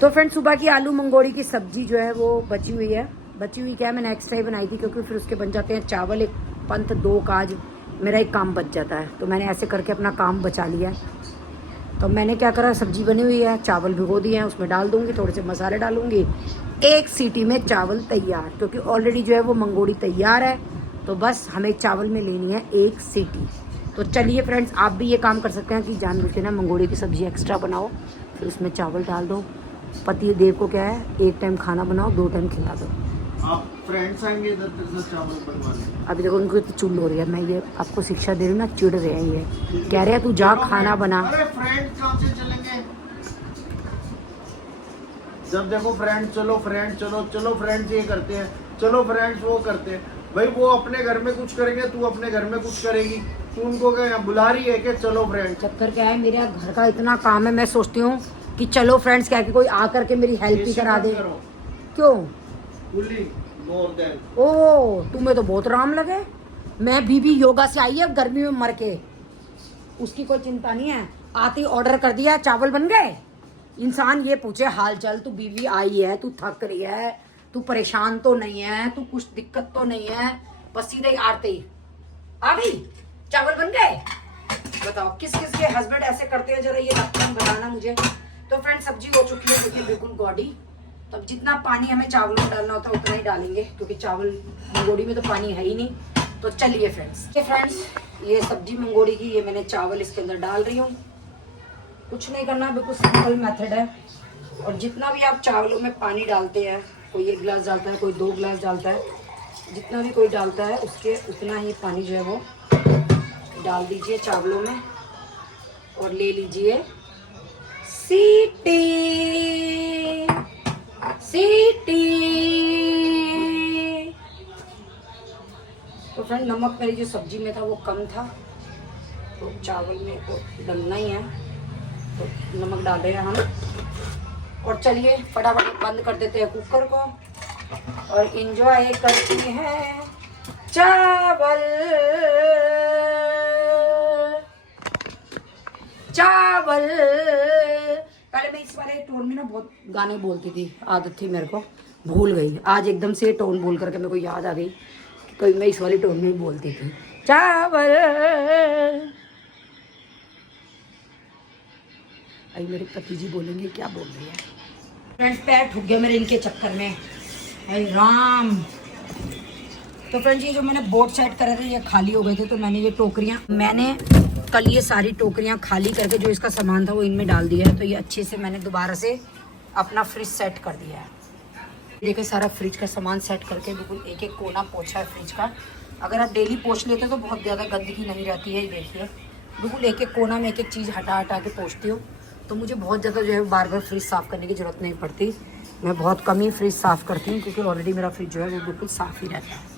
तो फ्रेंड्स सुबह की आलू मंगोड़ी की सब्जी जो है वो बची हुई है। बची हुई क्या है, मैंने एक्स्ट्रा ही बनाई थी क्योंकि फिर उसके बन जाते हैं चावल। एक पंथ दो काज, मेरा एक काम बच जाता है, तो मैंने ऐसे करके अपना काम बचा लिया है। तो मैंने क्या करा, सब्जी बनी हुई है, चावल भिगो दिए हैं, उसमें डाल दूंगी, थोड़े से मसाले डालूंगी, एक सीटी में चावल तैयार। क्योंकि ऑलरेडी जो है वो मंगोड़ी तैयार है, तो बस हमें चावल में लेनी है एक सीटी। तो चलिए फ्रेंड्स, आप भी ये काम कर सकते हैं कि जानबूझ के ना मंगोड़ी की सब्जी एक्स्ट्रा बनाओ, फिर उसमें चावल डाल दो। पति देव को क्या है, एक टाइम खाना बनाओ, 2 टाइम खिला दो। आप फ्रेंड्स आएंगे इधर से चावल बनवाने। अभी देखो उनको तो चुल हो रही है, मैं ये आपको शिक्षा दे रही हूँ ना, चिढ़ रहे हैं ये, कह रहे हैं तू जा खाना बना। अरे फ्रेंड्स कहाँ से चलेंगे, जब देखो फ्रेंड्स चलो, फ्रेंड्स चलो, चलो फ्रेंड्स ये करते हैं, चलो फ्रेंड्स वो करते हैं। भाई वो अपने घर में कुछ करेंगे, तू अपने घर में कुछ करेगी, तू उनको क्या बुला रही है कि चलो फ्रेंड्स। चक्कर क्या है, मेरे घर का इतना काम है, मैं सोचती हूँ कि चलो फ्रेंड्स कह के कोई आकर के मेरी हेल्प ही करा दे। क्यों? ओ तुम्हें तो बहुत आराम लगे। मैं बीबी योगा से आई है गर्मी में मर के, उसकी कोई चिंता नहीं है। आती ऑर्डर कर दिया, चावल बन गए। इंसान ये पूछे हाल चाल, तू बीवी आई है, तू थक रही है, तू परेशान तो नहीं है, तू कुछ दिक्कत तो नहीं है, बस सीधे ही आते ही आ गई, चावल बन गए। बताओ किस किस के हस्बैंड ऐसे करते हैं, जरा ये लक्षण बताना मुझे। तो फ्रेंड सब्जी हो चुकी है, देखिए बिल्कुल गॉडी। तब जितना पानी हमें चावल में डालना होता है उतना ही डालेंगे, क्योंकि चावल मंगोड़ी में तो पानी है ही नहीं। तो चलिए फ्रेंड्स, ये सब्जी मंगोड़ी की, ये मैंने चावल इसके अंदर डाल रही हूँ। कुछ नहीं करना, बिल्कुल सिंपल मेथड है। और जितना भी आप चावलों में पानी डालते हैं, कोई 1 गिलास डालता है, कोई 2 गिलास डालता है, जितना भी कोई डालता है उसके उतना ही पानी जो है वो डाल दीजिए चावलों में, और ले लीजिए सीटी। तो फ्रेंड नमक मेरी जो सब्जी में था वो कम था, तो चावल में तो डालना ही है, तो नमक डाल रहे हैं हम। और चलिए फटाफट बंद कर देते हैं कुकर को और इंजॉय करते हैं चावल। पहले मैं इस वाले टोन में ना बहुत गाने बोलती थी, आदत थी मेरे को, भूल गई। आज एकदम से टोन बोल करके मेरे को याद आ गई कि कभी मैं इस वाली टोन में ही बोलती थी, चावल। अभी मेरे पति जी बोलेंगे क्या बोल रही है। फ्रेंड्स पैर ठुक गए मेरे इनके चक्कर में, अरे राम। तो फ्रेंड्स ये जो मैंने बोर्ड सेट करे थे ये खाली हो गए थे, तो मैंने ये टोकरियाँ, मैंने कल ये सारी टोकरियाँ खाली करके जो इसका सामान था वो इनमें डाल दिया है। तो ये अच्छे से मैंने दोबारा से अपना फ्रिज सेट कर दिया है। देखिए सारा फ्रिज का सामान सेट करके बिल्कुल एक एक कोना पोछा है फ्रिज का। अगर आप डेली पोछ लेते हो तो बहुत ज़्यादा गंदगी नहीं रहती है। ये देखिए बिल्कुल एक एक कोना में एक एक चीज़ हटा हटा के पोछती हूँ, तो मुझे बहुत ज़्यादा जो है बार बार फ्रिज साफ़ करने की ज़रूरत नहीं पड़ती। मैं बहुत कम ही फ्रिज साफ़ करती हूँ, क्योंकि ऑलरेडी मेरा फ्रिज जो है वो बिल्कुल साफ़ ही रहता है।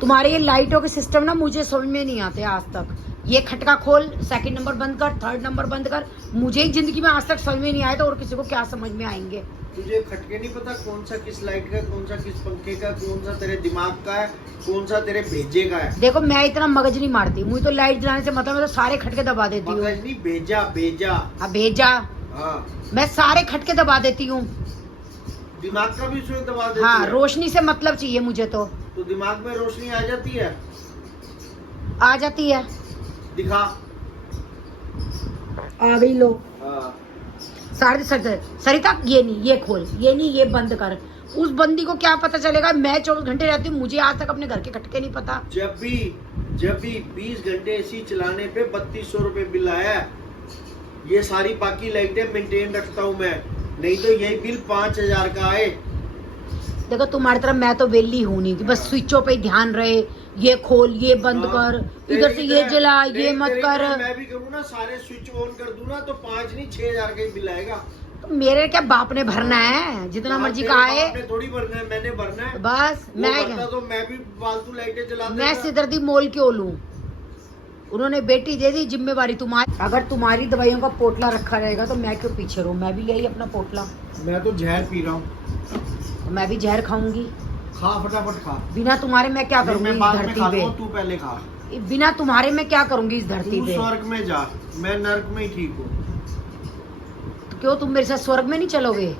तुम्हारे ये लाइटों के सिस्टम ना मुझे समझ में नहीं आते आज तक। ये खटका खोल, 2nd नंबर बंद कर, 3rd नंबर बंद कर, मुझे ही जिंदगी में आज तक समझ में नहीं आया, तो और किसी को क्या समझ में आएंगे। तुझे खटके नहीं पता कौन सा किस लाइट का, कौन सा किस पंखे का, कौन सा तेरे दिमाग का है, कौन सा तेरे भेजे का है। देखो मैं इतना मगज नहीं मारती, मुझे तो लाइट जलाने से मतलब मैं तो सारे खटके दबा देती हूँ। मगज नहीं, भेजा भेजा। हाँ भेजा, हाँ मैं सारे खटके दबा देती हूँ। दिमाग का भी स्विच दबा देती हाँ है। रोशनी से मतलब चाहिए मुझे तो दिमाग में रोशनी आ जाती है, आ जाती है, दिखा आ गई लो। हाँ। सरिता ये नहीं, ये खोल, ये नहीं, ये बंद कर। उस बंदी को क्या पता चलेगा, मैं 24 घंटे रहती हूँ, मुझे आज तक अपने घर के खटके नहीं पता। जब भी 20 घंटे एसी चलाने पे 3200 रुपए बिल आया है। ये सारी बाकी लाइटें मेंटेन रखता हूँ मैं, नहीं तो यही बिल 5000 का आए। देखो तुम्हारी तरह मैं तो वेली हूँ नहीं कि बस स्विचों पे ध्यान रहे, ये खोल, ये बंद कर, इधर से ये जला, ये मत कर। मैं भी करूँ ना, सारे स्विच ऑन कर दूं ना, तो 5 नहीं 6000 का ही बिल आएगा। तो मेरे क्या बाप ने भरना है, जितना मर्जी का आए। आपने थोड़ी भरना है, मैंने भरना है। बस मैं भी फालतू लाइटें चलाता, मैं सिरदर्दी मोल क्यों लूं। उन्होंने बेटी दे दी, जिम्मेवारी तुम्हारी। अगर तुम्हारी दवाइयों का पोटला रखा रहेगा तो मैं क्यों पीछे रहूं, मैं भी ले आई अपना पोटला। मैं तो जहर पी रहा हूँ, मैं भी जहर खाऊंगी। खा फटाफट खा। बिना तुम्हारे मैं क्या करूंगी इस धरती पे। तू पहले खा। बिना तुम्हारे मैं क्या करूंगी इस धरती पे। स्वर्ग में जा, मैं नर्क में ही ठीक हूँ। क्यों तुम मेरे साथ स्वर्ग में नहीं चलोगे?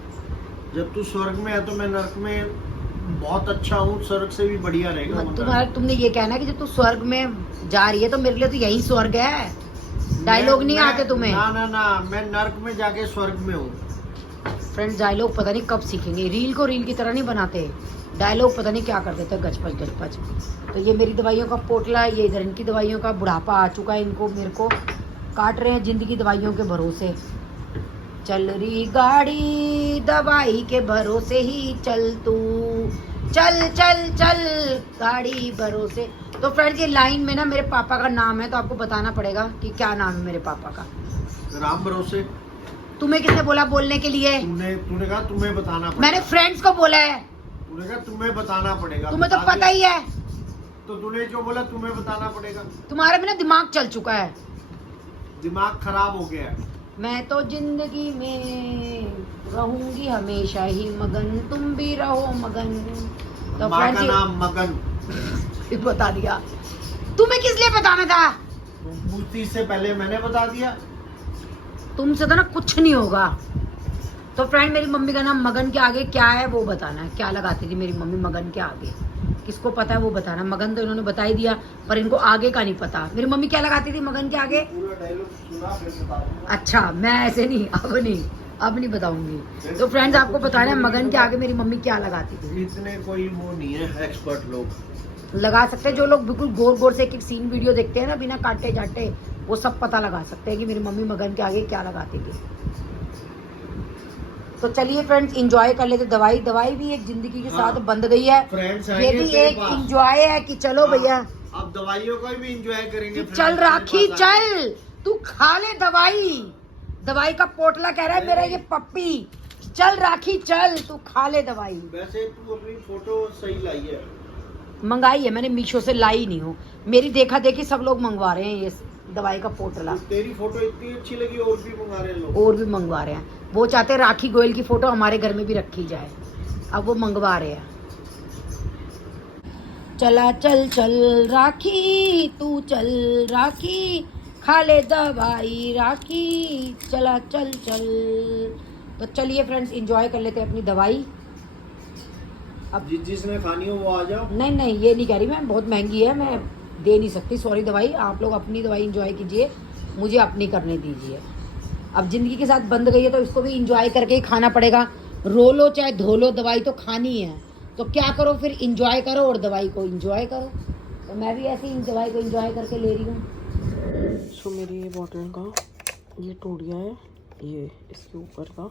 जब तू स्वर्ग में है तो मैं नर्क में बहुत अच्छा हूँ, स्वर्ग से भी बढ़िया रहेगा। तुम्हारा तुमने ये कहना है कि जब तू स्वर्ग में जा रही है तो मेरे लिए तो यही स्वर्ग है। डायलॉग नहीं आते तुम्हें? ना ना ना, मैं नर्क में जाके स्वर्ग में हूँ। फ्रेंड्स डायलॉग पता नहीं कब सीखेंगे, रील को रील की तरह नहीं बनाते, डायलॉग पता नहीं क्या कर देते गचपच गचपच। तो ये मेरी दवाइयों का पोटला, ये इधर इनकी दवाइयों का, बुढ़ापा आ चुका है इनको, मेरे को काट रहे हैं जिंदगी दवाइयों के भरोसे। चल रही गाड़ी दवाई के भरोसे ही चल तू, चल चल चल गाड़ी भरोसे। तो फ्रेंड्स ये लाइन में ना मेरे पापा का नाम है, तो आपको बताना पड़ेगा कि क्या नाम है मेरे पापा का। राम भरोसे। तुम्हें किसने बोला बोलने के लिए? तूने कहा तुम्हें बताना पड़ेगा। मैंने फ्रेंड्स को बोला है। तूने कहा तुम्हें बताना पड़ेगा। तुम्हें तो पता ही है। तो तूने जो बोला तुम्हें बताना पड़ेगा। तुम्हारा भी ना दिमाग चल चुका है, दिमाग खराब हो गया है। मैं तो जिंदगी में रहूंगी हमेशा ही मगन, तुम भी रहो मगन। तो माँ का नाम मगन। बता दिया। तुम्हें किस लिए बताना था? पूछती इससे पहले मैंने बता दिया। तुमसे तो ना कुछ नहीं होगा। तो फ्रेंड मेरी मम्मी का नाम मगन के आगे क्या है वो बताना है। क्या लगाती थी मेरी मम्मी मगन के आगे, किसको पता है वो बताना। मगन तो इन्होंने बता ही दिया, पर इनको आगे का नहीं पता। मेरी मम्मी क्या लगाती थी मगन के आगे? पूरा डायलॉग सुना फिर बताऊंगा। अच्छा मैं ऐसे नहीं, अब नहीं बताऊंगी। तो फ्रेंड्स आपको बताना है मगन के आगे मेरी मम्मी क्या लगाती थी। इतने कोई वो नहीं है एक्सपर्ट लोग। लगा सकते हैं जो लोग बिल्कुल गौर गौर से एक एक सीन वीडियो देखते हैं ना बिना काटे जाटे, वो सब पता लगा सकते हैं कि मेरी मम्मी मगन के आगे क्या लगाती थी। तो चलिए फ्रेंड्स इंजॉय कर लेते। दवाई भी एक जिंदगी के साथ बंध गई है। फ्रेंड्स ये भी एक इंजॉय है कि चलो भैया अब दवाइयों का भी इंजॉय करेंगे। चल राखी चल, तू खा ले दवाई का पोटला कह रहा है मेरा ये पप्पी। चल राखी चल, तू खा ले दवाई। वैसे तू अपनी फोटो सही लाई है। मंगाई है मैंने, मीशो से लाई नहीं हूँ। मेरी देखा देखी सब लोग मंगवा रहे हैं ये दवाई का पोटला। तेरी फोटो इतनी अच्छी लगी और भी मंगा रहे हैं लोग। और भी मंगवा रहे हैं। वो चाहते हैं राखी गोयल की फोटो हमारे घर में भी रखी जाए, अब वो मंगवा रहे हैं। चला चल चल राखी, तू चल राखी, खा ले दवाई राखी, चला चल चल। तो चलिए फ्रेंड्स एंजॉय कर लेते हैं अपनी दवाई। अब जिसने खानी हो वो आ जाओ। नहीं ये नहीं कह रही मैं, बहुत महंगी है, मैं दे नहीं सकती, सॉरी। दवाई आप लोग अपनी दवाई एंजॉय कीजिए, मुझे अपनी करने दीजिए। अब जिंदगी के साथ बंध गई है तो इसको भी एंजॉय करके ही खाना पड़ेगा। रो लो चाहे धो लो, दवाई तो खानी है। तो क्या करो फिर, एंजॉय करो और दवाई को एंजॉय करो। तो मैं भी ऐसे ही दवाई को एंजॉय करके ले रही हूँ। सो मेरी ये बॉटल का ये टूट गया है, ये इसके ऊपर का।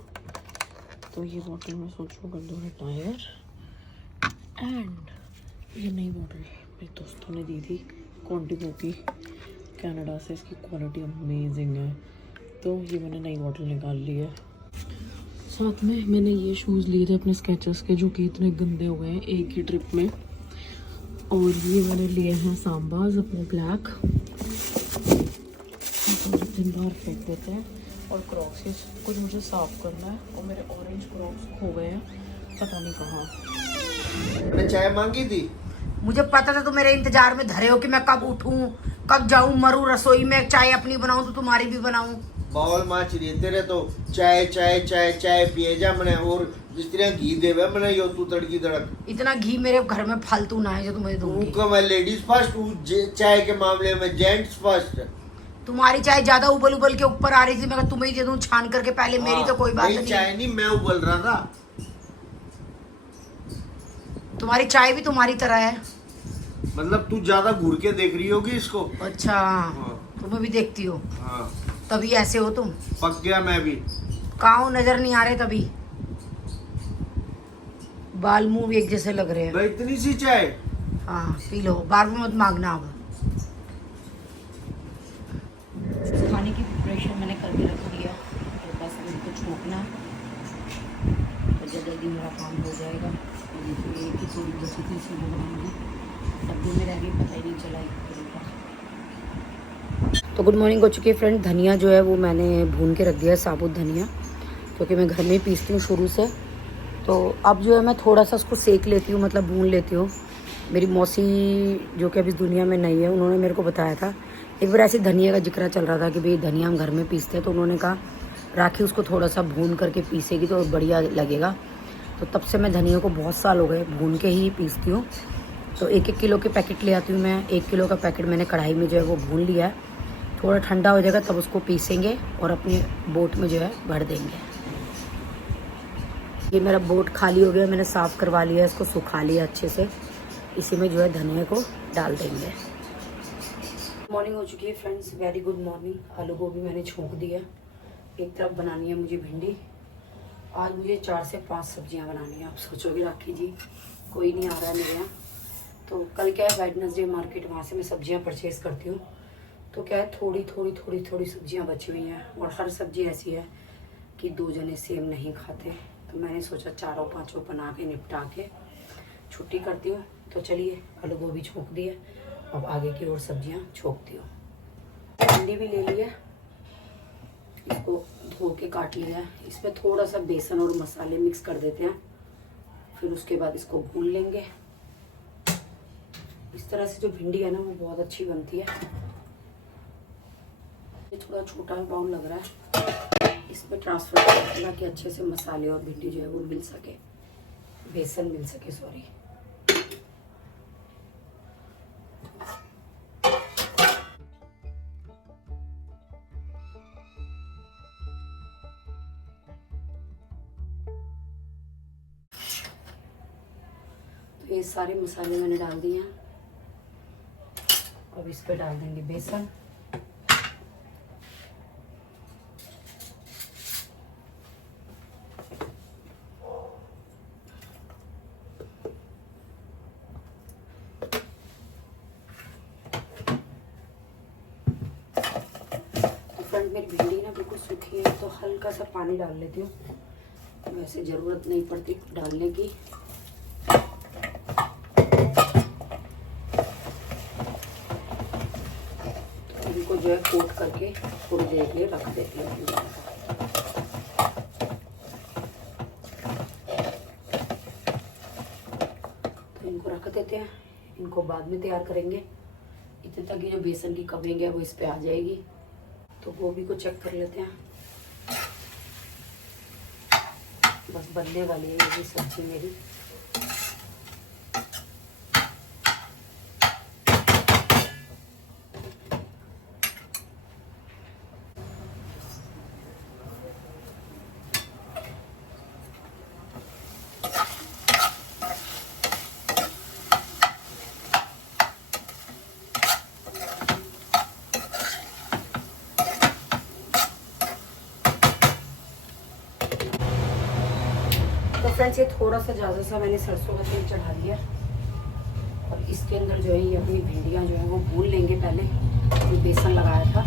तो ये बॉटल मैं सोचूँ कर दूँ रिटायर। एंड ये नई बॉटल मेरे दोस्तों ने दी थी क्वांटिको की, कनाडा से। इसकी क्वालिटी अमेजिंग है, तो ये मैंने नई बॉटल निकाल ली है। साथ में मैंने ये शूज़ लिए थे अपने स्केचर्स के, जो कि इतने गंदे हो गए हैं एक ही ट्रिप में। और ये मैंने लिए हैं सांबाज अपने ब्लैक, तो दिन बार फेंक देते हैं। और क्रॉक्स ये कुछ मुझे साफ़ करना है, और मेरे ऑरेंज क्रॉक्स खो गए हैं पता नहीं कहाँ। मैंने चाय मांगी थी। मुझे पता था तुम मेरे इंतजार में धरे हो कि मैं कब उठूं, कब जाऊं, मरूं रसोई में, चाय अपनी बनाऊं तो तुम्हारी भी बनाऊं। बावल माच रही तेरे तो चाय चाय चाय चाय पिए जा मैंने। और जिस तरह घी देवे मैंने यो तू तड़की तड़क। इतना घी मेरे घर में फालतू ना है जो तुम्हें दूंगी। तू मैं लेडीज फर्स्ट, तू चाय के मामले में जेंट्स फर्स्ट। तुम्हारी चाय ज्यादा उबल उबल के ऊपर आ रही थी, मैं तुम्हें ही दे दूं छान करके पहले। मेरी तो कोई बात नहीं। चाय नहीं मैं उबल रहा था। तुम्हारी चाय भी तुम्हारी तरह है। मतलब तू ज्यादा घूर के देख रही होगी इसको। अच्छा तुम्हें भी देखती हो, हाँ तभी ऐसे हो तुम। पक गया मैं भी। कहाँ नजर नहीं आ रहे तभी, बाल मुंह एक जैसे लग रहे हैं। भाई इतनी सी चाय। हाँ पी लो, बार बार मत मांगना। अब खाने की प्रिपरेशन मैंने करके रख दिया, तो बस अब इनको छोकना तो जल्दी मेरा काम हो जाएगा। एक ही थोड़ी बची थी इसी में बनाऊंगी, सब्जी में रह गई पता ही नहीं चला एक तरीका। तो गुड मॉर्निंग हो चुकी है फ्रेंड। धनिया जो है वो मैंने भून के रख दिया है, साबुत धनिया, क्योंकि मैं घर में ही पीसती हूँ शुरू से। तो अब जो है मैं थोड़ा सा उसको सेक लेती हूँ, मतलब भून लेती हूँ। मेरी मौसी जो कि अभी इस दुनिया में नहीं है, उन्होंने मेरे को बताया था। एक बार ऐसे धनिया का जिक्र चल रहा था कि भाई धनिया हम घर में पीसते हैं, तो उन्होंने कहा राखी उसको थोड़ा सा भून करके पीसेगी तो बढ़िया लगेगा। तो तब से मैं धनिया को बहुत साल हो गए भून के ही पीसती हूँ। तो 1-1 किलो के पैकेट ले आती हूँ मैं। 1 किलो का पैकेट मैंने कढ़ाई में जो है वो भून लिया है। थोड़ा ठंडा हो जाएगा तब उसको पीसेंगे और अपने बोट में जो है भर देंगे। ये मेरा बोट खाली हो गया, मैंने साफ़ करवा लिया, इसको सुखा लिया अच्छे से। इसी में जो है धनिया को डाल देंगे। मॉर्निंग हो चुकी है फ्रेंड्स, वेरी गुड मॉर्निंग। आलू गोभी मैंने छोंक दिया। एक तरफ बनानी है मुझे भिंडी। आज मुझे 4 से 5 सब्जियां बनानी है। आप सोचोगे राखी जी कोई नहीं आ रहा है मेरे यहाँ। तो कल क्या है वेडनेसडे मार्केट, वहाँ से मैं सब्जियां परचेज़ करती हूँ। तो क्या है थोड़ी सब्जियां बची हुई हैं और हर सब्जी ऐसी है कि 2 जने सेम नहीं खाते। तो मैंने सोचा 4-5 बना के निपटा के छुट्टी करती हूँ। तो चलिए आलू गोभी छोंक दी है, अब आगे की और सब्जियां छोंकती हूँ। भिंडी भी ले लिया, इसको धो के काट लिया है। इसमें थोड़ा सा बेसन और मसाले मिक्स कर देते हैं, फिर उसके बाद इसको भून लेंगे। इस तरह से जो भिंडी है ना वो बहुत अच्छी बनती है। ये थोड़ा छोटा बाउल लग रहा है, इसमें ट्रांसफर कर देना कि अच्छे से मसाले और भिंडी जो है वो मिल सके, बेसन मिल सके, सॉरी। तो ये सारे मसाले मैंने डाल दिए हैं। अब इस पे डाल देंगे बेसन। फ्रेंड मेरी भिंडी ना बिल्कुल सूखी है तो हल्का सा पानी डाल लेती हूँ। वैसे ज़रूरत नहीं पड़ती डालने की। इनको जो है कोट करके थोड़ी देर के लिए रख देती हूँ। तो इनको रख देते हैं, इनको बाद में तैयार करेंगे। इतने तक ये जो बेसन की कवरिंग है वो इस पे आ जाएगी। तो गोभी को चेक कर लेते हैं। बस बनने वाली है ये भी सब्जी मेरी। तो फ्रेंड्स ये थोड़ा सा ज़्यादा सा मैंने सरसों का तेल चढ़ा दिया और इसके अंदर जो है ये अपनी भिंडियाँ जो है वो भून लेंगे। पहले जो बेसन लगाया था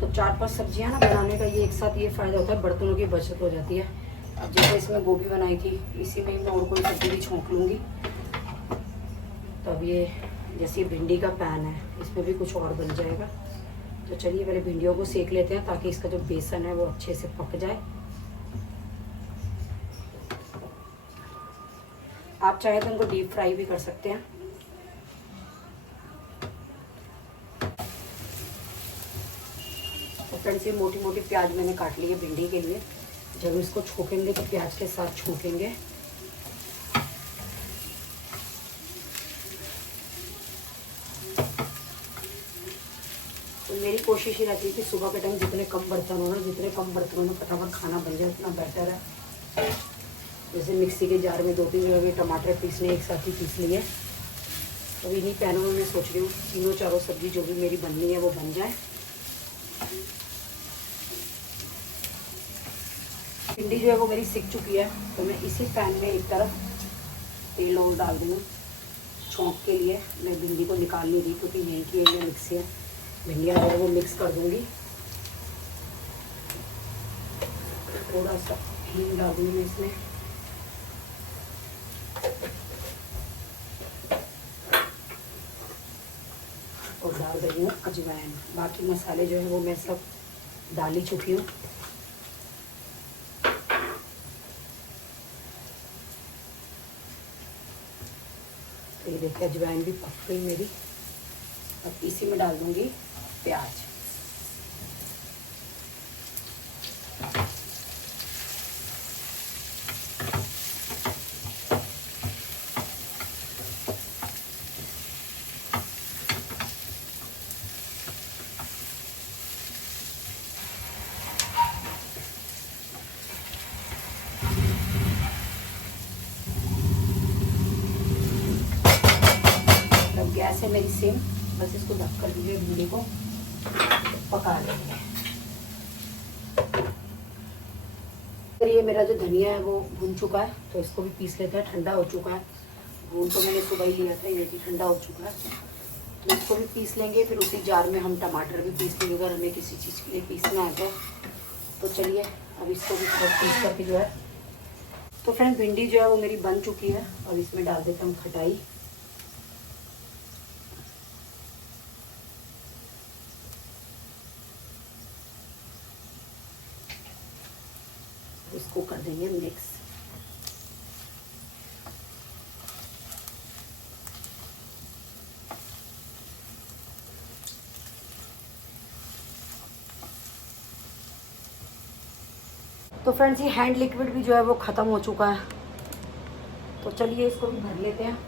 तो 4-5 सब्जियाँ ना बनाने का ये एक साथ ये फ़ायदा होता है, बर्तनों की बचत हो जाती है। अब जैसे इसमें गोभी बनाई थी इसी में ही मैं और कोई सब्जी भी छोंक लूँगी। तो अब ये जैसे भिंडी का पैन है इसमें भी कुछ और बन जाएगा। तो चलिए पहले भिंडियों को सेक लेते हैं ताकि इसका जो बेसन है वो अच्छे से पक जाए। आप चाहे तो इनको डीप फ्राई भी कर सकते हैं। तो फ्रेंड्स ये मोटी मोटी प्याज मैंने काट ली है भिंडी के लिए। जब इसको छोकेंगे तो प्याज के साथ छोकेंगे। तो मेरी कोशिश ही रहती है कि सुबह के टाइम जितने कम बर्तन हो ना, जितने कम बर्तनों में फटाफट खाना बन जाए उतना बेटर है। जैसे मिक्सी के जार में 2-3 जगह के टमाटर पीसने एक साथ ही पीस लिए। तो इन्हीं पैनों में मैं सोच रही हूँ 3-4 सब्जी जो भी मेरी बननी है वो बन जाए। भिंडी जो है वो मेरी सिक चुकी है तो मैं इसी पैन में एक तरफ तेल और डाल दूँगी छौंक के लिए। मैं भिंडी को निकाल नहीं रही क्योंकि यहीं की ये मिक्सी है। भिंडियाँ जो है वो मिक्स कर दूँगी। थोड़ा सा हींग डाल दूँगी मैं इसमें। और डाल रही हूँ अजवाइन। बाकी मसाले जो है वो मैं सब डाल ही चुकी हूँ। तो ये देखिए अजवाइन भी पक गई मेरी। अब इसी में डाल दूंगी प्याज। अब गैस है मेरी सेम, बस इसको ढक कर दीजिए, भिंडी को पका लेंगे। फिर ये मेरा जो धनिया है वो भून चुका है, तो इसको भी पीस लेते हैं। ठंडा हो चुका है, भून तो मैंने सुबह ही लिया था, ये भी ठंडा हो चुका है, तो इसको भी पीस लेंगे। फिर उसी जार में हम टमाटर भी पीस लेंगे अगर हमें किसी चीज़ के लिए पीसना है तो चलिए अब इसको भी थोड़ा पीस करके जो है। तो फ्रेंड भिंडी जो है वो मेरी बन चुकी है, और इसमें डाल देते हम खटाई। इसको कर देंगे मिक्स। तो फ्रेंड्स ये हैंड लिक्विड भी जो है वो ख़त्म हो चुका है, तो चलिए इसको भी भर लेते हैं।